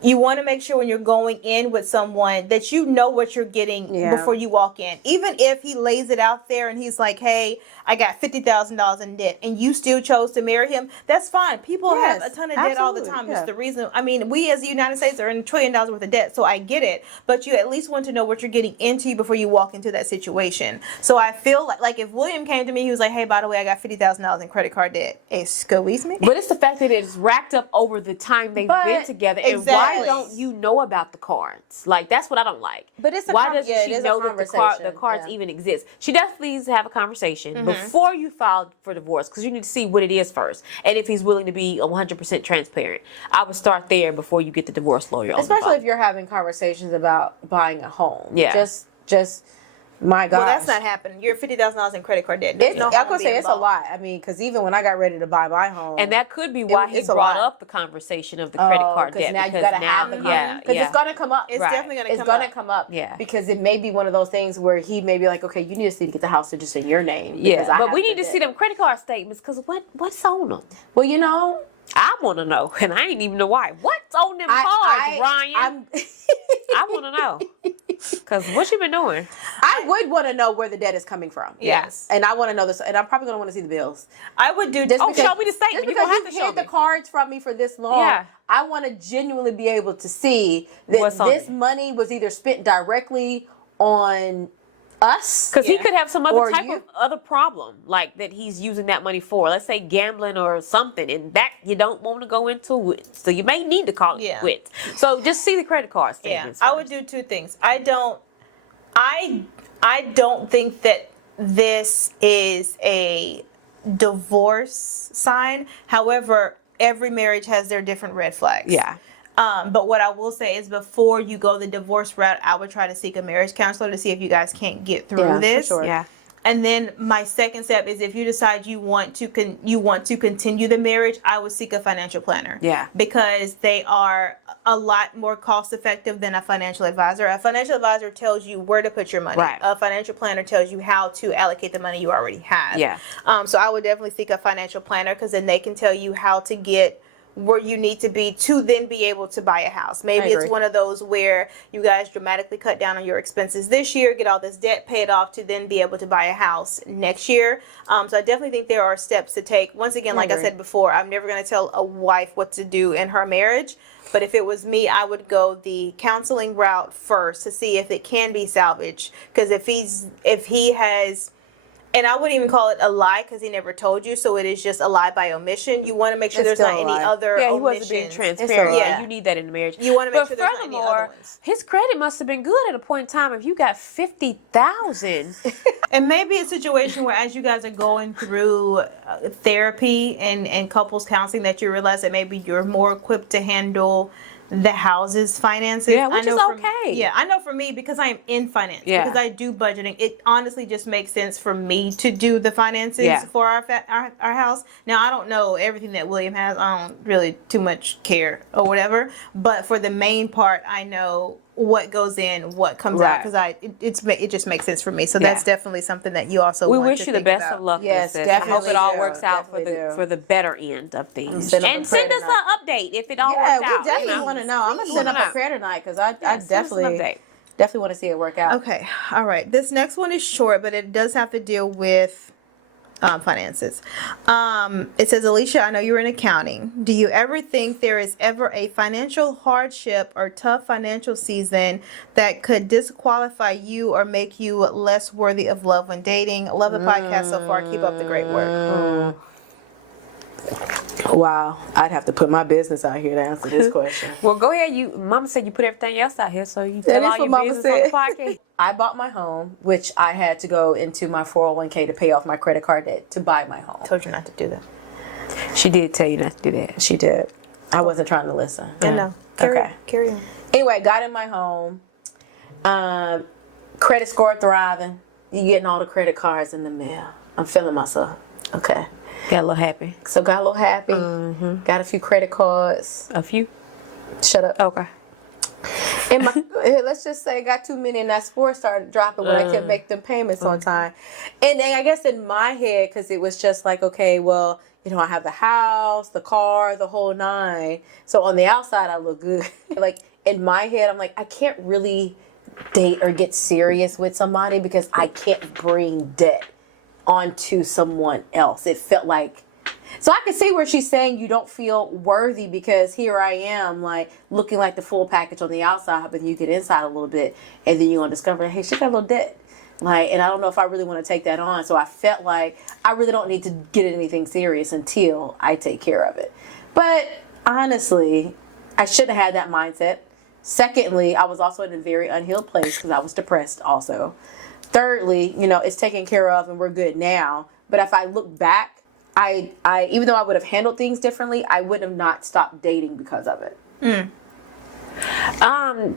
you want to make sure when you're going in with someone that you know what you're getting before you walk in. Even if he lays it out there and he's like, hey, I got $50,000 in debt, and you still chose to marry him, that's fine. People have a ton of debt all the time. It's the reason, I mean, we as the United States are in $1 trillion worth of debt, so I get it. But you at least want to know what you're getting into before you walk into that situation. So I feel like if William came to me, he was like, hey, by the way, I got $50,000 in credit card debt. Excuse me? But it's the fact that it's racked up over the time they've been together. And why don't you know about the cards? Like, that's what I don't like. But it's why doesn't she know that the cards even exist? She definitely needs to have a conversation before you file for divorce, because you need to see what it is first, and if he's willing to be 100% transparent. I would start there before you get the divorce lawyer on especially if you're having conversations about buying a home. Yeah. Just my God. Well, that's not happening. You're $50,000 in credit card debt. I could say it's a lot. I mean, because even when I got ready to buy my home, and that could be why he brought up the conversation of the credit card debt. Now you got to have the money. Because it's going to come up. It's definitely going to come up. It's going to come up. Yeah. Because it may be one of those things where he may be like, okay, you need to get the house to just in your name. Yeah. But we need to see them credit card statements, because what's on them? Well, you know, I want to know, and I ain't even know why. What's on them cards, Ryan? I want to know. Because what you been doing? I would want to know where the debt is coming from. Yes. And I want to know this, and I'm probably going to want to see the bills. I would do just show me the statement. Just because you've hid the cards from me for this long, I want to genuinely be able to see that this money was either spent directly on us, because he could have some other type of other problem, like that he's using that money for. Let's say gambling or something, and that you don't want to go into it. So you may need to call it quits. So just see the credit card statements. I would do two things. I don't think that this is a divorce sign. However, every marriage has their different red flags. Yeah. But what I will say is, before you go the divorce route, I would try to seek a marriage counselor to see if you guys can't get through this. For sure. Yeah. And then my second step is, if you decide you want to continue the marriage, I would seek a financial planner. Yeah. Because they are a lot more cost effective than a financial advisor. A financial advisor tells you where to put your money. Right. A financial planner tells you how to allocate the money you already have. Yeah. So I would definitely seek a financial planner, because then they can tell you how to get where you need to be to then be able to buy a house. Maybe it's one of those where you guys dramatically cut down on your expenses this year, get all this debt paid off to then be able to buy a house next year. So I definitely think there are steps to take. Once again, like I said before, I'm never going to tell a wife what to do in her marriage. But if it was me, I would go the counseling route first to see if it can be salvaged. Because if he has, and I wouldn't even call it a lie because he never told you, so it is just a lie by omission. You want to make sure there's not any other omissions. He wasn't being transparent. Yeah, you need that in the marriage. You want to make sure there's not any other ones. His credit must have been good at a point in time if you got 50,000. And maybe a situation where as you guys are going through therapy and couples counseling that you realize that maybe you're more equipped to handle the house's finances. Yeah, which is okay. Yeah, I know for me, because I am in finance, because I do budgeting, it honestly just makes sense for me to do the finances for our house. Now, I don't know everything that William has. I don't really too much care or whatever. But for the main part, I know what goes in, what comes out, because it just makes sense for me. So that's definitely something that you also want to think about. We wish you the best of luck. Yes, with this. definitely. I hope it all works out for the better end of things. Send us an update if it all works out. Yeah, we definitely want to know. I'm gonna send up a prayer tonight because I definitely want to see it work out. Okay, all right. This next one is short, but it does have to deal with finances. It says, Alicia, I know you're in accounting. Do you ever think there is ever a financial hardship or tough financial season that could disqualify you or make you less worthy of love when dating? Love the podcast so far. Keep up the great work. Wow, I'd have to put my business out here to answer this question. Well, go ahead. Mama said you put everything else out here, so you tell all your business on the podcast. I bought my home, which I had to go into my 401k to pay off my credit card debt to buy my home. Told you not to do that. She did tell you not to do that. She did. I wasn't trying to listen. I know. Carry on. Anyway, got in my home. Credit score thriving. You getting all the credit cards in the mail. I'm feeling myself. Okay. Got a little happy. So got a little happy. Got a few credit cards. A few? Shut up. Okay. And let's just say got too many, and that score started dropping when I couldn't make them payments on time. And then I guess in my head, because it was just like, okay, well, I have the house, the car, the whole nine. So on the outside, I look good. Like in my head, I'm like, I can't really date or get serious with somebody because I can't bring debt onto someone else. It felt like, so I can see where she's saying you don't feel worthy because here I am like looking like the full package on the outside, but you get inside a little bit and then you're going to discover, hey, she got a little debt. Like, and I don't know if I really want to take that on. So I felt like I really don't need to get anything serious until I take care of it. But honestly, I shouldn't have had that mindset. Secondly, I was also in a very unhealed place because I was depressed also. Thirdly, it's taken care of and we're good now. But if I look back, I even though I would have handled things differently, I would have not stopped dating because of it.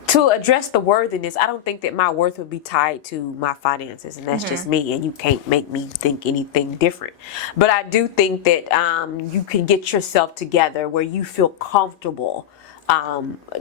To address the worthiness, I don't think that my worth would be tied to my finances, and that's just me, and you can't make me think anything different. But I do think that you can get yourself together where you feel comfortable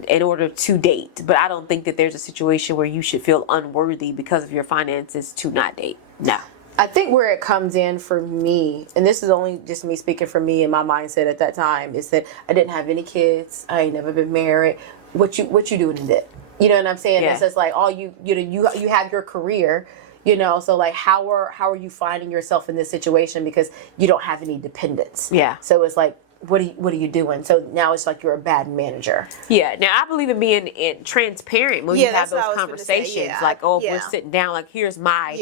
in order to date. But I don't think that there's a situation where you should feel unworthy because of your finances to not date. No. I think where it comes in for me, and this is only just me speaking for me and my mindset at that time, is that I didn't have any kids. I ain't never been married. What you doing in debt? You know what I'm saying? Yeah. It's just like you have your career, so like how are you finding yourself in this situation because you don't have any dependents? Yeah. So it's like, what are you doing? So now it's like you're a bad manager. Yeah. Now I believe in being transparent when you have those conversations. Like, if we're sitting down, like here's my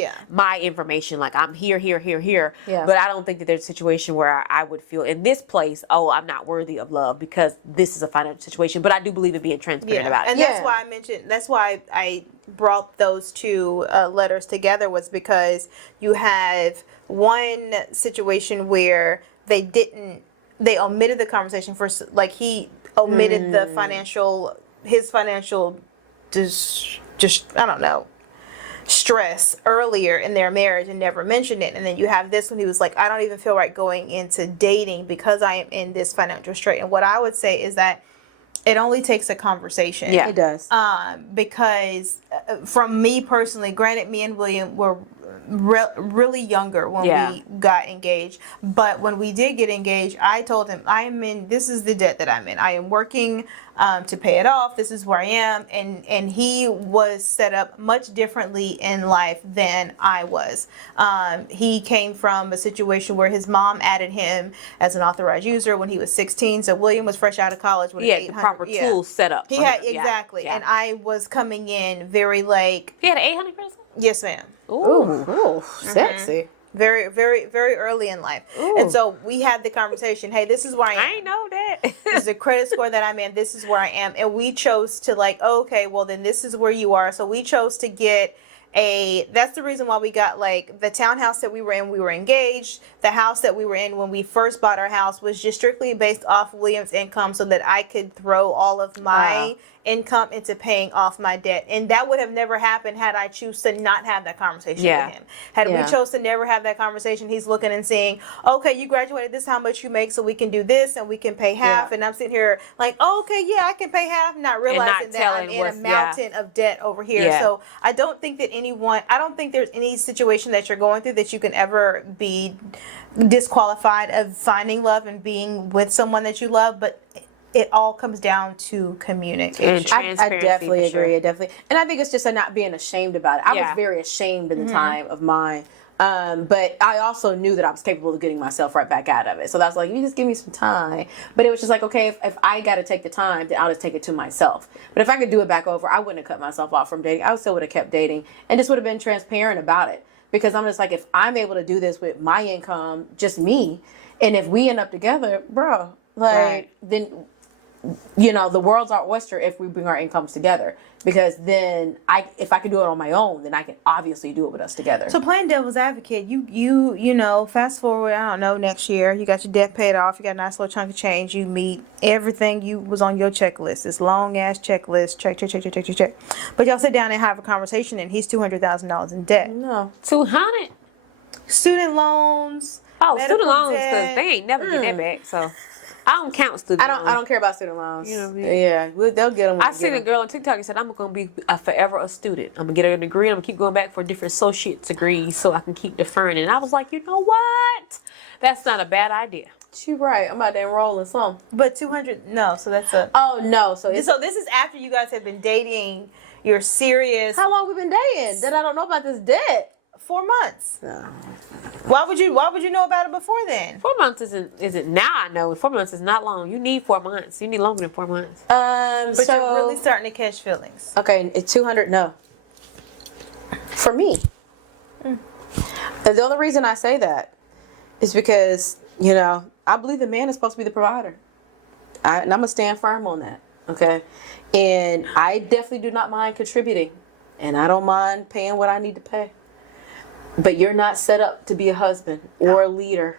information. Like I'm here. Yeah. But I don't think that there's a situation where I would feel in this place, I'm not worthy of love because this is a financial situation. But I do believe in being transparent about it. And that's why I brought those two letters together, was because you have one situation where they omitted the conversation first, like he omitted the his financial stress earlier in their marriage and never mentioned it. And then you have this one, he was like, I don't even feel right going into dating because I am in this financial strait. And what I would say is that it only takes a conversation. Yeah, it does. Because from me personally, granted, me and William were really younger when we got engaged. But when we did get engaged, I told him, this is the debt that I'm in. I am working to pay it off. This is where I am. And he was set up much differently in life than I was. He came from a situation where his mom added him as an authorized user when he was 16. So William was fresh out of college with he had the proper tools set up. He had, exactly. And I was coming in very like... He had an 800 credit score? Yes, ma'am. Ooh, sexy. Very, very, very early in life. Ooh. And so we had the conversation, hey, this is where I am. I ain't know that. This is the credit score that I'm in. This is where I am. And we chose to like, okay, well, then this is where you are. So we chose to get that's the reason why we got like the townhouse that we were in. We were engaged. The house that we were in when we first bought our house was just strictly based off William's income so that I could throw all of my income into paying off my debt. And that would have never happened had I choose to not have that conversation with him. Had we chose to never have that conversation, he's looking and saying, okay, you graduated, this is how much you make, so we can do this and we can pay half. And I'm sitting here like, oh, okay, yeah, I can pay half, not realizing that I'm in a mountain of debt over here. So I don't think that I don't think there's any situation that you're going through that you can ever be disqualified of finding love and being with someone that you love, but it all comes down to communication. I definitely agree. And I think it's just not being ashamed about it. I was very ashamed in the time of mine. But I also knew that I was capable of getting myself right back out of it. So that's like, you just give me some time. But it was just like, okay, if I got to take the time, then I'll just take it to myself. But if I could do it back over, I wouldn't have cut myself off from dating. I still would have kept dating and just would have been transparent about it. Because I'm just like, if I'm able to do this with my income, just me, and if we end up together, bro, like, then... the world's our oyster if we bring our incomes together. Because then if I can do it on my own, then I can obviously do it with us together. So playing devil's advocate, you fast forward, I don't know, next year, you got your debt paid off, you got a nice little chunk of change, you meet everything you was on your checklist, this long ass checklist, check. But y'all sit down and have a conversation and he's $200,000 in debt. No. 200? Student loans. Oh, student loans, because they ain't never get that back, so... I don't count student loans. I don't care about student loans. You know what I mean? Yeah, they'll get them. I seen a girl on TikTok and said, I'm going to be forever a student. I'm going to get a degree. I'm going to keep going back for different associate degrees so I can keep deferring. And I was like, you know what? That's not a bad idea. You're right. I'm about to enroll in some. But 200, no. So that's a... Oh, no. So this is after you guys have been dating. You're serious. How long we been dating? That I don't know about this debt. 4 months. No. Why would you know about it before then? 4 months isn't now I know. 4 months is not long. You need 4 months. You need longer than 4 months. But you're really starting to catch feelings. Okay, it's 200. No. For me. And the only reason I say that is because, I believe the man is supposed to be the provider. And I'm going to stand firm on that. Okay. And I definitely do not mind contributing. And I don't mind paying what I need to pay. But you're not set up to be a husband or a leader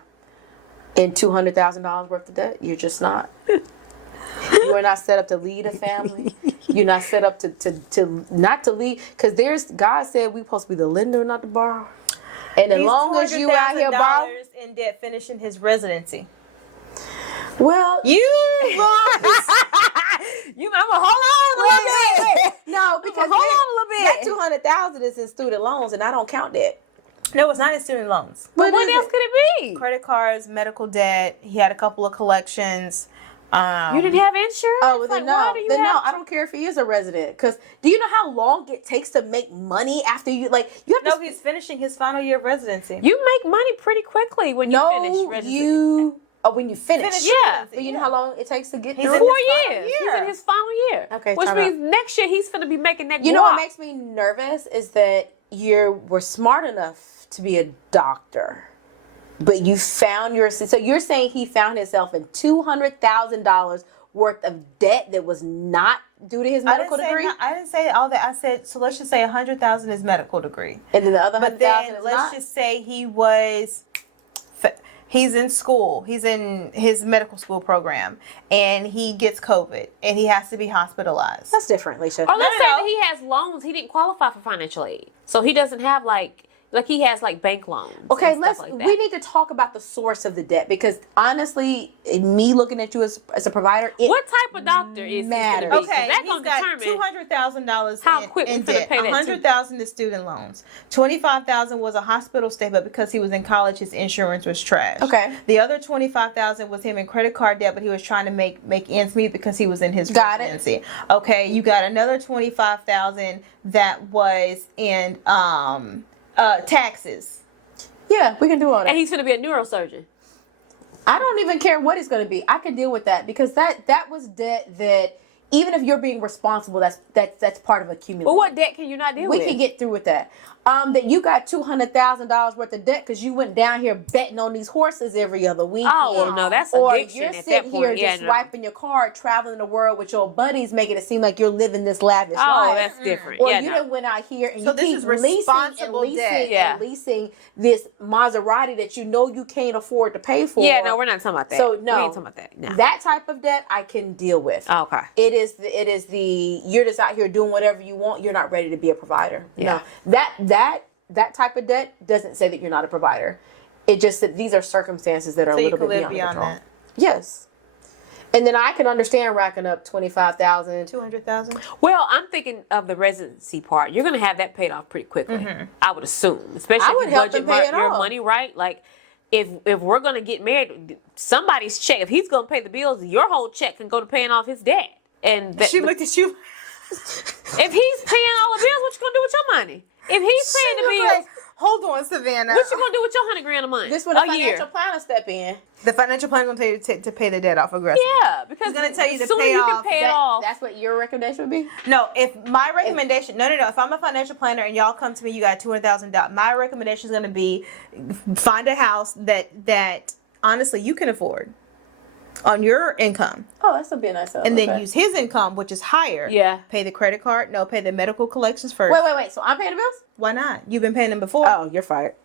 in $200,000 worth of debt. You're just not. You are not set up to lead a family. You're not set up to not to lead. Because God said we're supposed to be the lender, not the borrower. And as long as you out here borrowing in debt, finishing his residency. Well, you I'm gonna hold on a little bit. No, because hold on a little bit. That $200,000 is in student loans, and I don't count that. No, it's not in student loans. But what else could it be? Credit cards, medical debt. He had a couple of collections. You didn't have insurance? Oh, well, then no. I don't care if he is a resident. Because do you know how long it takes to make money after you, he's finishing his final year of residency. You make money pretty quickly when you finish residency. When you finish. Yeah. But you know how long it takes to get through? 4 years. He's in his final year. Okay. Which means next year he's going to be making that. You know what makes me nervous is that we're smart enough to be a doctor, but you found so you're saying he found himself in $200,000 worth of debt that was not due to his medical degree? I didn't say all that. I said, so let's just say $100,000 is medical degree. And then the other $100,000 is let's just say he's in school. He's in his medical school program, and he gets COVID, and he has to be hospitalized. That's different, Leisha. Or let's say that he has loans. He didn't qualify for financial aid. So he doesn't have Like he has like bank loans. Okay, and stuff like that. we need to talk about the source of the debt, because honestly, me looking at you as a provider, what type of doctor is matters. he gonna be? 'Cause Okay, that's he's gonna got determine $200,000 how quick we in finna debt. pay that too. $100,000 is student loans. $25,000 was a hospital stay, but because he was in college, his insurance was trash. Okay. The other $25,000 was him in credit card debt, but he was trying to make ends meet because he was in his Got it. residency. Okay, you got another $25,000 that was in taxes. Yeah, we can do all that. and he's gonna be a neurosurgeon. I don't even care what it's going to be. I can deal with that, because that was debt that, even if you're being responsible, that's part of accumulation. But what debt can you not deal with? We can get through with that. That you got $200,000 worth of debt because you went down here betting on these horses every other weekend. Oh, well, no, that's or addiction you're at that sitting point. here Yeah, just no. swiping your card, traveling the world with your buddies, making it seem like you're living this lavish Oh, life. that's different. Or Yeah, you no. done went out here and So you this keep is leasing and responsible leasing debt. Yeah. and leasing this Maserati that you know you can't afford to pay for. Yeah, no, we're not talking about that. So we no, ain't talking about that. No. that type of debt I can deal with. Okay. It is the you're just out here doing whatever you want. You're not ready to be a provider. Yeah. No, that type of debt doesn't say that you're not a provider. It just that these are circumstances that are So a you little can bit live beyond beyond control. that. Yes. And then I can understand racking up 25,000. 200,000. Well, I'm thinking of the residency part. You're gonna have that paid off pretty quickly. I would assume, especially I if would you help budget them pay it your off. money right. Like, if we're gonna get married, somebody's check. If he's gonna pay the bills, your whole check can go to paying off his debt. And that, She looked at you. if he's paying all the bills, what you gonna do with your money? If he's paying the She bills, like, hold on, Savannah. what you gonna do with your $100,000 a month? This when the a year? financial planner step in. The financial planner is going to tell you to pay the debt off aggressively. Yeah, because He's gonna tell you as to soon pay as you off can pay it off. That's what your recommendation would be? No, if my recommendation, no. If I'm a financial planner and y'all come to me, you got $200,000. My recommendation is going to be find a house that honestly you can afford on your income, Oh, that's gonna be a nice house. and then Okay. use his income, which is higher. Yeah. Pay the credit card. No, pay the medical collections first. Wait. So I'm paying the bills? Why not? You've been paying them before. Oh, you're fired.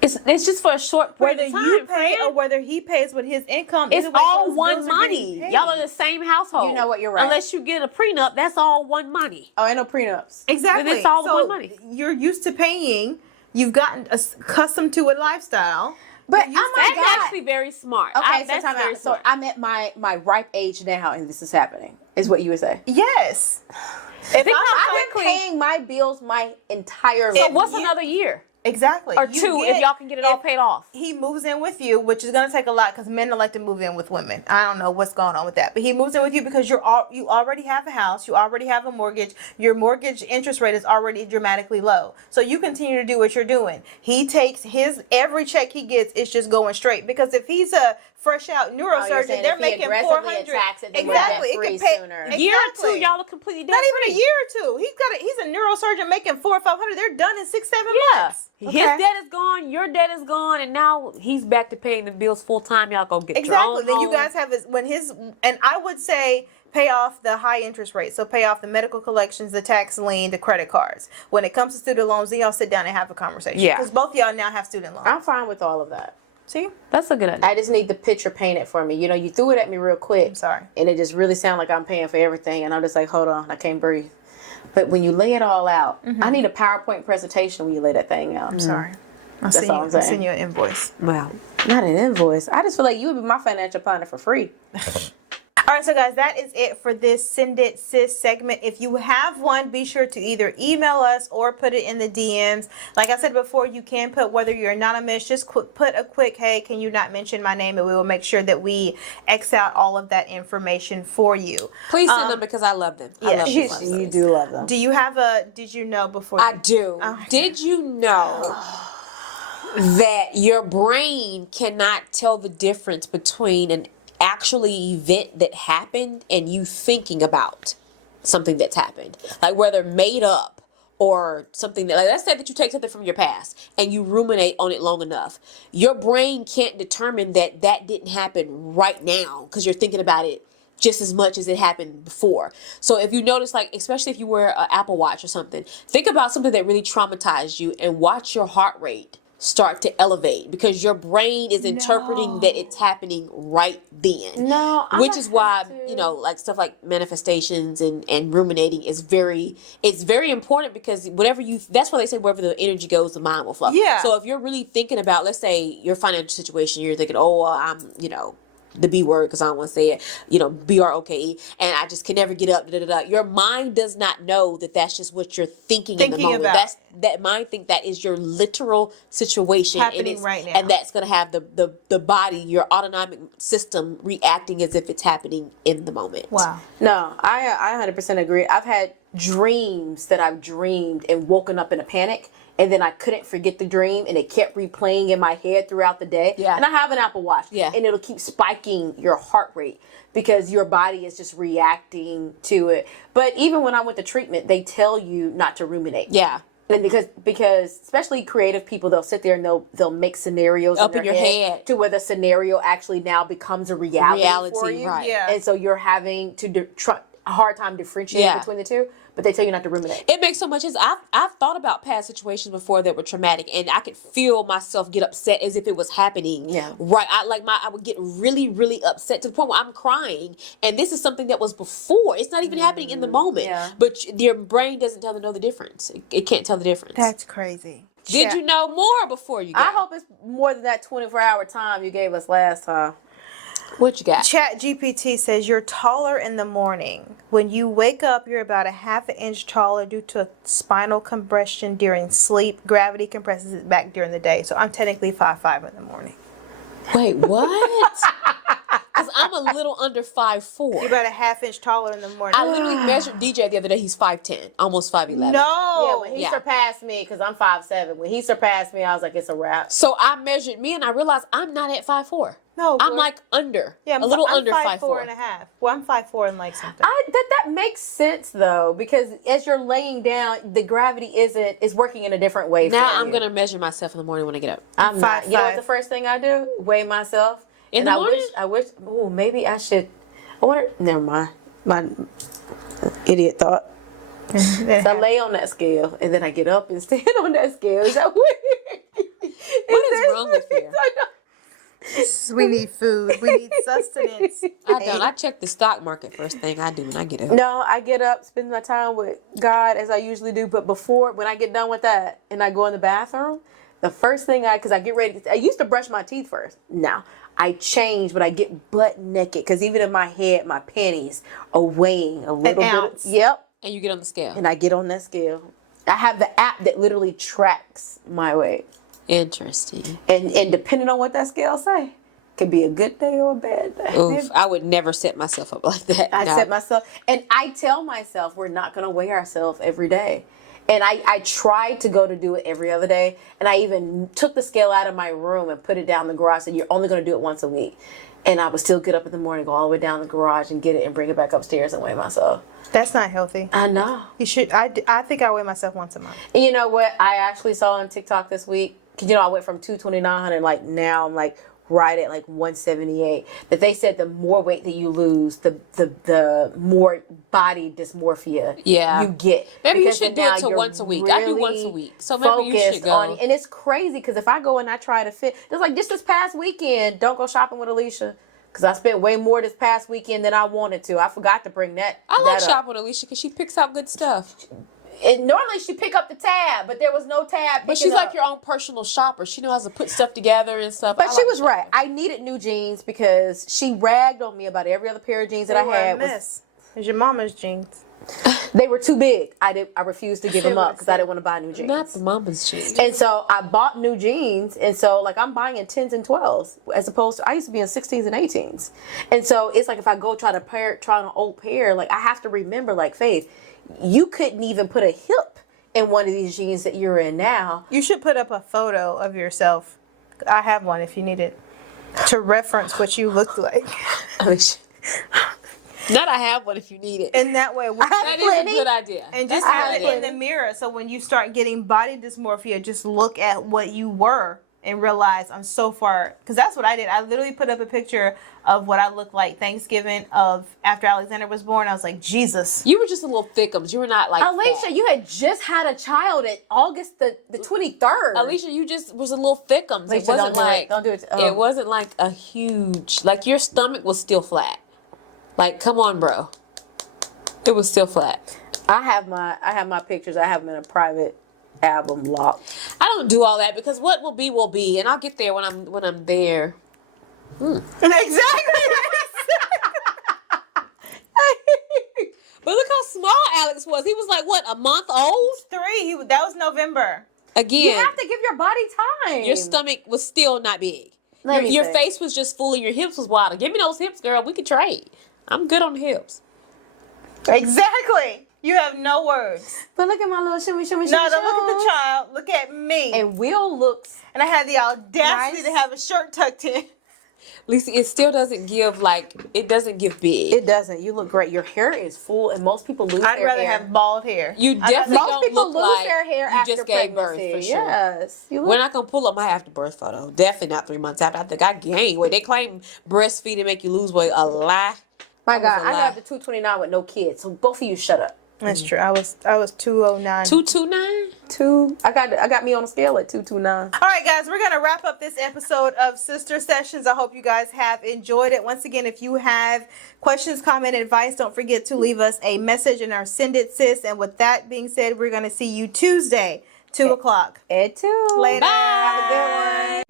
It's just for a short period Whether of time, you pay friend. or whether he pays with his income, It's either way, all those one bills are getting money. paid. Y'all are the same household. You know what, you're right. Unless you get a prenup, that's all one money. Oh, ain't no prenups. Exactly. Then it's all so one money. You're used to paying. You've gotten accustomed to a lifestyle. But You oh my That's God. actually very smart. Okay, so that's time very out. So smart. I'm at my ripe age now, and this is happening. Is what you would say? Yes. If Think I'm how I've been quickly- paying my bills my entire So life. what's you- another year exactly or You two get- if y'all can get it all if paid off? He moves in with you, which is gonna take a lot because men like to move in with women. I don't know what's going on with that, but he moves in with you because you already have a house, you already have a mortgage. Your mortgage interest rate is already dramatically low, so you continue to do what you're doing. He takes his every check he gets is just going straight because if he's a fresh out neurosurgeon, saying they're if he making aggressively 400. attacks it, then we're Exactly, it debt-free can pay sooner. A year or two, exactly. y'all are completely debt Not even free. a year or two. He's a neurosurgeon making 400 or 500. They're done in 6-7 Yeah. months. His Okay? debt is gone, your debt is gone, and now he's back to paying the bills full time. Y'all go get your Exactly. own Then you home. guys have and I would say pay off the high interest rate. So pay off the medical collections, the tax lien, the credit cards. When it comes to student loans, then y'all sit down and have a conversation. Yeah. Because both of y'all now have student loans. I'm fine with all of that. See? That's a good idea. I just need the picture painted for me. You know, you threw it at me real quick. I'm sorry. And it just really sounded like I'm paying for everything. And I'm just like, hold on, I can't breathe. But when you lay it all out, I need a PowerPoint presentation when you lay that thing out. I'm sorry. I'll That's all I'm saying. send you an invoice. Wow. Not an invoice. I just feel like you would be my financial planner for free. All right, so guys, that is it for this Send It Sis segment. If you have one, be sure to either email us or put it in the DMs. Like I said before, you can put whether you're anonymous, just put a quick, hey, can you not mention my name? And we will make sure that we X out all of that information for you. Please send them because I love them. I yeah, love you- them. You do love them. Do you have did you know before? I do. Oh, Did you know that your brain cannot tell the difference between an actual event that happened and you thinking about something that's happened? Like whether made up or something that, like let's say that you take something from your past and you ruminate on it long enough. Your brain can't determine that that didn't happen right now because you're thinking about it just as much as it happened before. So if you notice, like, especially if you wear an Apple Watch or something, think about something that really traumatized you and watch your heart rate start to elevate because your brain is interpreting that it's happening right then. No, which is why, like stuff like manifestations and ruminating is it's very important because that's why they say wherever the energy goes, the mind will flow. Yeah. So if you're really thinking about, let's say your financial situation, you're thinking, oh, well, I'm, the B word because I don't want to say it, BROKE, and I just can never get up. Your mind does not know that that's just what you're thinking in the moment. About. That mind think that is your literal situation happening right now, and that's gonna have the body, your autonomic system reacting as if it's happening in the moment. Wow. No, I 100% agree. I've had dreams that I've dreamed and woken up in a panic. And then I couldn't forget the dream, and it kept replaying in my head throughout the day. Yeah. And I have an Apple Watch. Yeah. And it'll keep spiking your heart rate because your body is just reacting to it. But even when I went to treatment, they tell you not to ruminate. Yeah. And because especially creative people, they'll sit there and they'll make scenarios up in your head to where the scenario actually now becomes a reality for you. Right. Yeah. And so you're having to a hard time differentiating between the two. But they tell you not to ruminate. It makes so much sense. I've thought about past situations before that were traumatic, and I could feel myself get upset as if it was happening. Yeah. Right. I would get really, really upset to the point where I'm crying, and this is something that was before. It's not even happening in the moment. Yeah. But your brain doesn't know the difference. It can't tell the difference. That's crazy. Did you know more before you got? I hope it's more than that 24-hour time you gave us last time. What you got? Chat GPT says you're taller in the morning. When you wake up, you're about a half an inch taller due to spinal compression during sleep. Gravity compresses it back during the day. So I'm technically 5'5" in the morning. Wait, what? Because I'm a little under 5'4". You're about a half inch taller in the morning. I literally measured DJ the other day. He's 5'10", almost 5'11". No. Yeah, when he surpassed me, because I'm 5'7". When he surpassed me, I was like, it's a wrap. So I measured me, and I realized I'm not at 5'4". No, I'm like under. Yeah, a little under 5'4" and a half. Well, I'm 5'4" and like something. That makes sense though, because as you're laying down, the gravity is working in a different way. Now for you. I'm gonna measure myself in the morning when I get up. I'm not. You know what the first thing I do? Weigh myself. In the morning? I wish. Oh, maybe I should. I wonder. Never mind. My idiot thought. So I lay on that scale, and then I get up and stand on that scale. Is that weird? What is wrong with you? We need food. We need sustenance. I check the stock market first thing I do when I get up. No, I get up, spend my time with God as I usually do. But when I get done with that and I go in the bathroom, the first thing because I get ready, I used to brush my teeth first. Now I change, but I get butt naked because even in my head, my panties are weighing a little bit. Yep. And you get on the scale. And I get on that scale. I have the app that literally tracks my weight. Interesting. And depending on what that scale say, could be a good day or a bad day. Oof, I would never set myself up like that. I set myself, and I tell myself we're not going to weigh ourselves every day. And I tried to go to do it every other day. And I even took the scale out of my room and put it down in the garage. And you're only going to do it once a week. And I would still get up in the morning, go all the way down the garage and get it and bring it back upstairs and weigh myself. That's not healthy. I know. You should. I think I weigh myself once a month. And you know what? I actually saw on TikTok this week. Cause I went from 229, like now I'm like right at like 178. That they said the more weight that you lose, the more body dysmorphia you get. Maybe you should do it to once a week. Really I do once a week. So maybe you should go. And it's crazy because if I go and I try to fit, it's like just this past weekend, don't go shopping with Alicia. Because I spent way more this past weekend than I wanted to. I forgot to bring that. I like shopping with Alicia because she picks out good stuff. And normally she pick up the tab, but there was no tab. But she's like your own personal shopper. She knows how to put stuff together and stuff. But she was right. I needed new jeans because she ragged on me about every other pair of jeans that I had. It's your mama's jeans. They were too big. I refused to give them up because I didn't want to buy new jeans. Not the mama's jeans. And so I bought new jeans, and so like I'm buying in 10s and 12s as opposed to I used to be in 16s and 18s. And so it's like if I go try on an old pair, like I have to remember, like Faith, you couldn't even put a hip in one of these jeans that you're in now. You should put up a photo of yourself. I have one if you need it to reference what you looked like. Not I have one if you need it. And that way, that is a good idea. And just have it in the mirror, so when you start getting body dysmorphia, just look at what you were and realize I'm so far, because that's what I did. I literally put up a picture of what I looked like Thanksgiving of after Alexander was born. I was like, Jesus. You were just a little thickums. You were not like Alicia, fat. you had just had a child at August the 23rd. Alicia, you just was a little thickums. Alicia, It wasn't don't do it. It wasn't like a huge, like your stomach was still flat. Like, come on, bro. It was still flat. I have my pictures. I have them in a private album locked. I don't do all that because what will be, and I'll get there when I'm there. Exactly. But look how small Alex was. He was like, what, a month old? 3. That was November. Again, You have to give your body time. your stomach was still not big. Let me Your see. face was just full and your hips was wider. Give me those hips, girl. We can trade. I'm good on the hips. Exactly. You have no words. But look at my little shimmy, shimmy, No, shimmy. don't look at the child. Look at me. And Will looks. And I had the audacity to have a shirt tucked in. Lisa, it still doesn't give it doesn't give big. It doesn't. You look great. Your hair is full, and most people lose I'd their rather hair. have bald hair. You definitely Most don't people look lose like their hair you after just gave birth pregnancy. for sure. Yes. You look. We're not gonna pull up my after birth photo. Definitely not 3 months after. I think I gained weight. They claim breastfeeding make you lose weight. A lie. My God, was a I lie. got the 229 with no kids. So both of you shut up. That's true. I was 209. 229. I got me on a scale at 229. All right, guys, we're going to wrap up this episode of Sister Sessions. I hope you guys have enjoyed it. Once again, if you have questions, comment, advice, don't forget to leave us a message in our Send It Sis. And with that being said, we're going to see you Tuesday, 2 o'clock. At 2. Later. Bye. Have a good one.